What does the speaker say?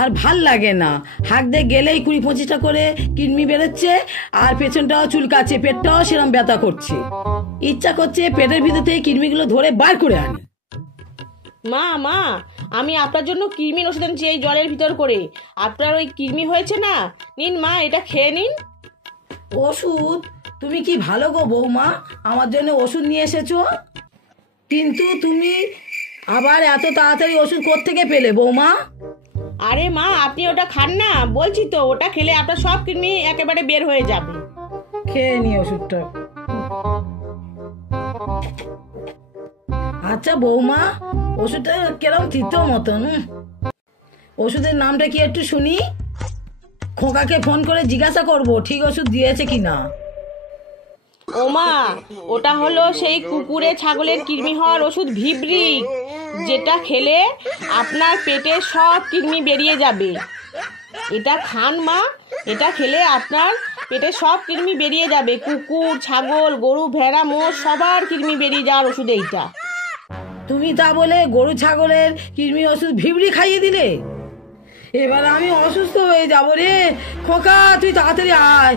আর ভাল লাগে না, হাঁক দিয়ে গেলেই 20-25টা করে কৃমি বেরোচ্ছে, আর পেছনটাও চুলকাচ্ছে, পেটটাও সেরকম ব্যথা করছে। ইচ্ছা করছে পেটের ভিতর থেকে কৃমিগুলো ধরে বার করে আনি। মা মা আমি আপনার জন্য কৃমির ওষুধ আনছি এই জলের ভিতর করে। আপনার ওই কৃমি হয়েছে না, নিন মা, এটা খেয়ে নিন। ওষুধ? তুমি কি ভালো গো বৌমা, আমার জন্য ওষুধ নিয়ে এসেছো। কিন্তু তুমি আবার এত তাড়াতাড়ি ওষুধ কোত্থেকে পেলে বৌমা? আরে মা, আপনি ওটা খান না, বলছি তো, ওটা খেলে আপনার সব কৃমি একেবারে বের হয়ে যাবে। খেয়ে নি ওষুধটা। আচ্ছা বৌমা, ওষুধটা কেরম তিতো মতন। ওষুধের নামটা কি একটু শুনি, খোকাকে ফোন করে জিজ্ঞাসা করব ঠিক ওষুধ দিয়েছে কিনা। ও মা, ওটা হলো সেই কুকুরে ছাগলের কৃমি হওয়ার ওষুধ ভিব্রিক, যেটা খেলে আপনার পেটের সব কৃমি বেরিয়ে যাবে। এটা খান মা, এটা খেলে আপনার পেটের সব কৃমি বেরিয়ে যাবে। কুকুর, ছাগল, গরু, ভেড়া, মোষ সবার কৃমি বেরিয়ে যাওয়ার ওষুধ এইটা। তুমি তা বলে গরু ছাগলের কৃমি ওষুধ ভিবরি খাইয়ে দিলে? এবার আমি অসুস্থ হয়ে যাব রে। খোকা তুই তাড়াতাড়ি আয়।